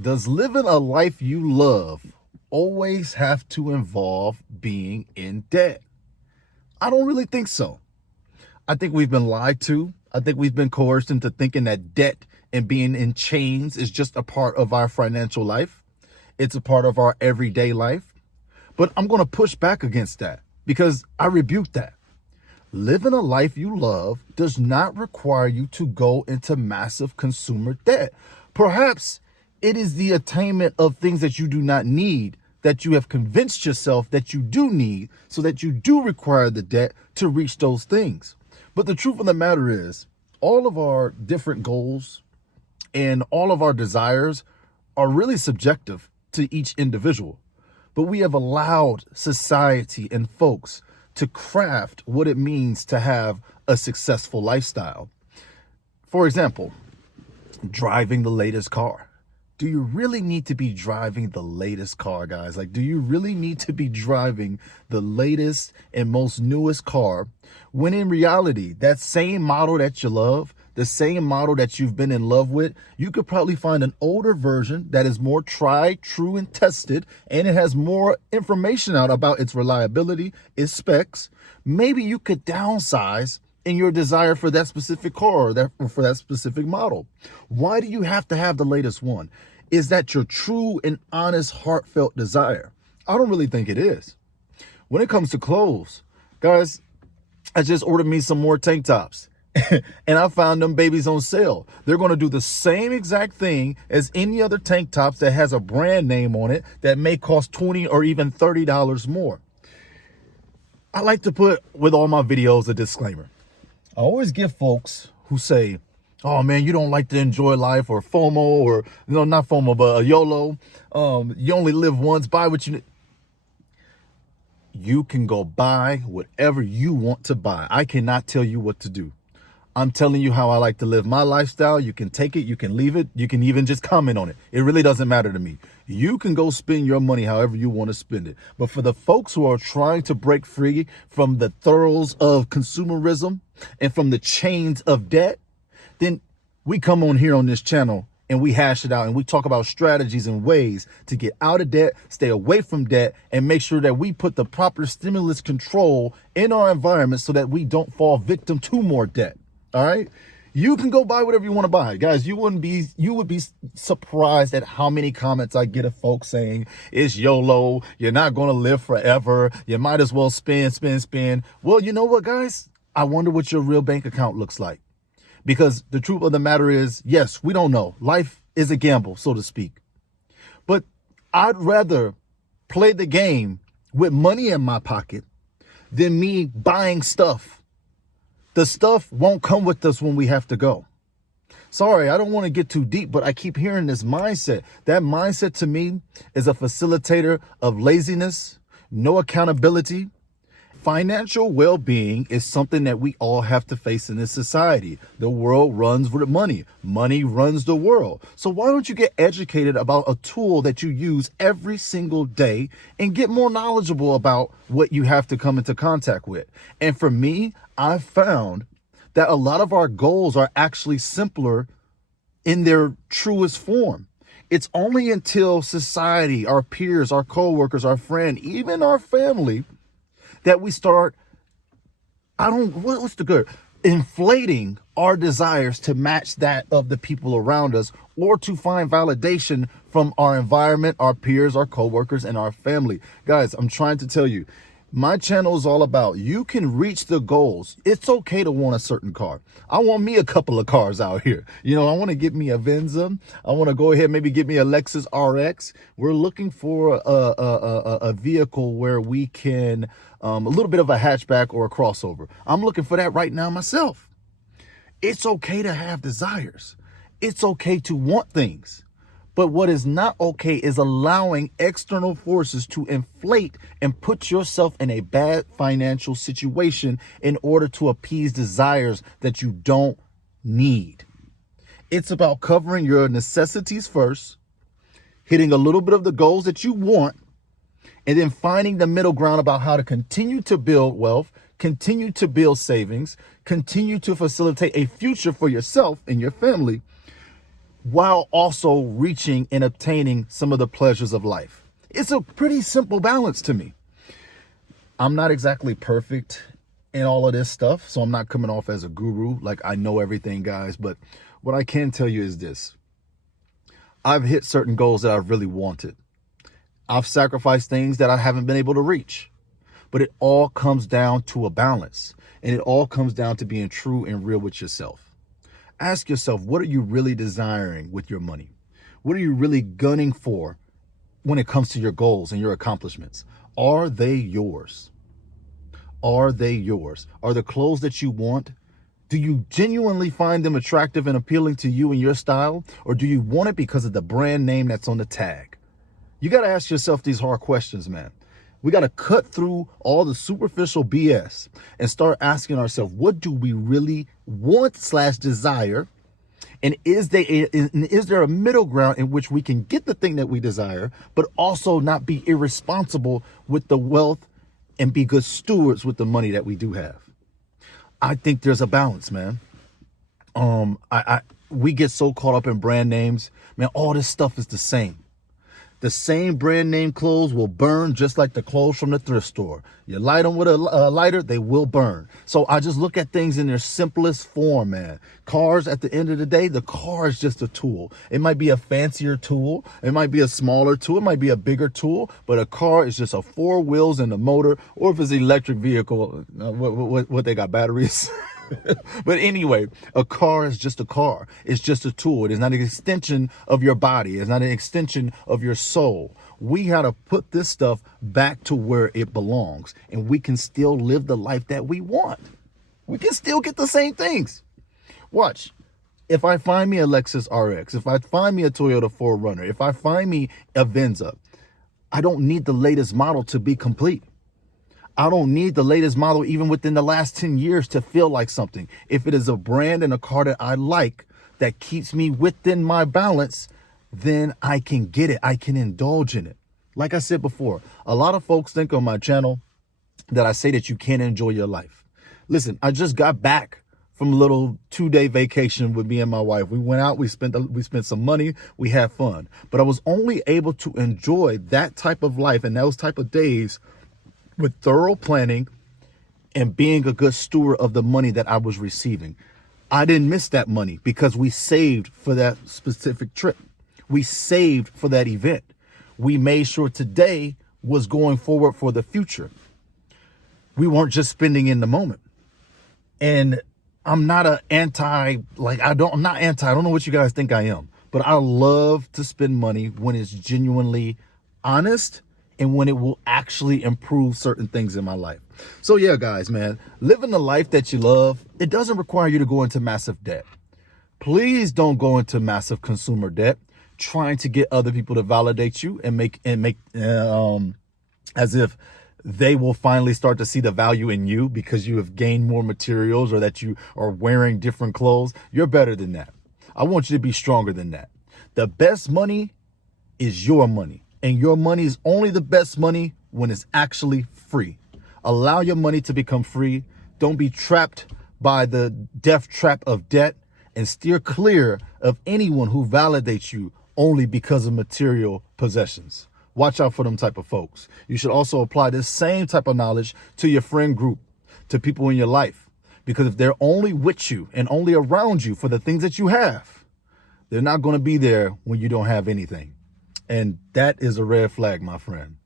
Does living a life you love always have to involve being in debt? I don't really think so. I think we've been lied to. I think we've been coerced into thinking that debt and being in chains is just a part of our financial life. It's a part of our everyday life. But I'm going to push back against that because I rebuke that. Living a life you love does not require you to go into massive consumer debt. Perhaps it is the attainment of things that you do not need that you have convinced yourself that you do need, so that you do require the debt to reach those things. But the truth of the matter is, all of our different goals and all of our desires are really subjective to each individual. But we have allowed society and folks to craft what it means to have a successful lifestyle. For example, driving the latest car. Do you really need to be driving the latest car, guys? Like, do you really need to be driving the latest and most newest car when in reality, that same model that you love, the same model that you've been in love with, you could probably find an older version that is more tried, true, and tested, and it has more information out about its reliability, its specs. Maybe you could downsize in your desire for that specific car or for that specific model. Why do you have to have the latest one? Is that your true and honest, heartfelt desire? I don't really think it is. When it comes to clothes, guys, I just ordered me some more tank tops and I found them babies on sale. They're going to do the same exact thing as any other tank tops that has a brand name on it that may cost $20 or even $30 more. I like to put with all my videos a disclaimer. I always give folks who say, oh man, you don't like to enjoy life, or FOMO, or not FOMO, but a YOLO. You only live once, buy what you need. You can go buy whatever you want to buy. I cannot tell you what to do. I'm telling you how I like to live my lifestyle. You can take it, you can leave it, you can even just comment on it. It really doesn't matter to me. You can go spend your money however you want to spend it. But for the folks who are trying to break free from the throes of consumerism and from the chains of debt, then we come on here on this channel and we hash it out and we talk about strategies and ways to get out of debt, stay away from debt, and make sure that we put the proper stimulus control in our environment so that we don't fall victim to more debt. All right. You can go buy whatever you want to buy. Guys, you would be surprised at how many comments I get of folks saying it's YOLO. You're not going to live forever. You might as well spend. Well, you know what, guys? I wonder what your real bank account looks like. Because the truth of the matter is, yes, we don't know. Life is a gamble, so to speak. But I'd rather play the game with money in my pocket than me buying stuff. The stuff won't come with us when we have to go. Sorry, I don't want to get too deep, but I keep hearing this mindset. That mindset to me is a facilitator of laziness, no accountability. Financial well-being is something that we all have to face in this society. The world runs with money. Money runs the world. So why don't you get educated about a tool that you use every single day and get more knowledgeable about what you have to come into contact with? And for me, I've found that a lot of our goals are actually simpler in their truest form. It's only until society, our peers, our coworkers, our friend, even our family, that we start, what's the good? Inflating our desires to match that of the people around us, or to find validation from our environment, our peers, our coworkers, and our family. Guys, I'm trying to tell you, my channel is all about you can reach the goals. It's okay to want a certain car. I want me a couple of cars out here. I want to get me a Venza. I want to go ahead, maybe get me a Lexus RX. We're looking for a vehicle where we can, a little bit of a hatchback or a crossover. I'm looking for that right now myself. It's okay to have desires. It's okay to want things. But what is not okay is allowing external forces to inflate and put yourself in a bad financial situation in order to appease desires that you don't need. It's about covering your necessities first, hitting a little bit of the goals that you want, and then finding the middle ground about how to continue to build wealth, continue to build savings, continue to facilitate a future for yourself and your family, while also reaching and obtaining some of the pleasures of life. It's a pretty simple balance to me. I'm not exactly perfect in all of this stuff, so I'm not coming off as a guru, like I know everything, guys. But what I can tell you is this. I've hit certain goals that I've really wanted. I've sacrificed things that I haven't been able to reach. But it all comes down to a balance. And it all comes down to being true and real with yourself. Ask yourself, what are you really desiring with your money? What are you really gunning for when it comes to your goals and your accomplishments? Are they yours? Are they yours? Are the clothes that you want, do you genuinely find them attractive and appealing to you and your style? Or do you want it because of the brand name that's on the tag? You got to ask yourself these hard questions, man. We got to cut through all the superficial BS and start asking ourselves, what do we really want / desire? And is there a middle ground in which we can get the thing that we desire, but also not be irresponsible with the wealth and be good stewards with the money that we do have? I think there's a balance, man. We get so caught up in brand names, man. All this stuff is the same. The same brand name clothes will burn just like the clothes from the thrift store. You light them with a lighter, they will burn. So I just look at things in their simplest form, man. Cars, at the end of the day, the car is just a tool. It might be a fancier tool. It might be a smaller tool. It might be a bigger tool. But a car is just a 4 wheels and a motor. Or if it's an electric vehicle, what they got, batteries? But anyway, a car is just a car. It's just a tool. It is not an extension of your body. It's not an extension of your soul. We got to put this stuff back to where it belongs, and we can still live the life that we want. We can still get the same things. Watch. If I find me a Lexus RX, if I find me a Toyota 4Runner, if I find me a Venza, I don't need the latest model to be complete. I don't need the latest model even within the last 10 years to feel like something. If it is a brand and a car that I like, that keeps me within my balance, then I can get it. I can indulge in it. Like I said before, a lot of folks think on my channel that I say that you can't enjoy your life. Listen, I just got back from a little 2-day vacation with me and my wife. We went out, we spent some money, we had fun. But I was only able to enjoy that type of life and those type of days with thorough planning and being a good steward of the money that I was receiving. I didn't miss that money because we saved for that specific trip. We saved for that event. We made sure today was going forward for the future. We weren't just spending in the moment. And I'm not I don't know what you guys think I am, but I love to spend money when it's genuinely honest and when it will actually improve certain things in my life. So yeah, guys, man, living the life that you love, it doesn't require you to go into massive debt. Please don't go into massive consumer debt, trying to get other people to validate you and make as if they will finally start to see the value in you because you have gained more materials or that you are wearing different clothes. You're better than that. I want you to be stronger than that. The best money is your money. And your money is only the best money when it's actually free. Allow your money to become free. Don't be trapped by the death trap of debt, and steer clear of anyone who validates you only because of material possessions. Watch out for them type of folks. You should also apply this same type of knowledge to your friend group, to people in your life, because if they're only with you and only around you for the things that you have, they're not going to be there when you don't have anything. And that is a red flag, my friend.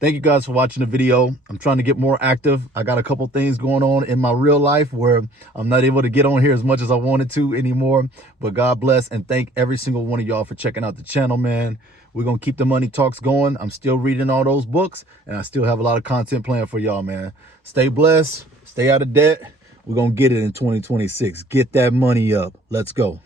Thank you guys for watching the video. I'm trying to get more active. I got a couple things going on in my real life where I'm not able to get on here as much as I wanted to anymore. But God bless, and thank every single one of y'all for checking out the channel, man. We're going to keep the money talks going. I'm still reading all those books, and I still have a lot of content planned for y'all, man. Stay blessed. Stay out of debt. We're going to get it in 2026. Get that money up. Let's go.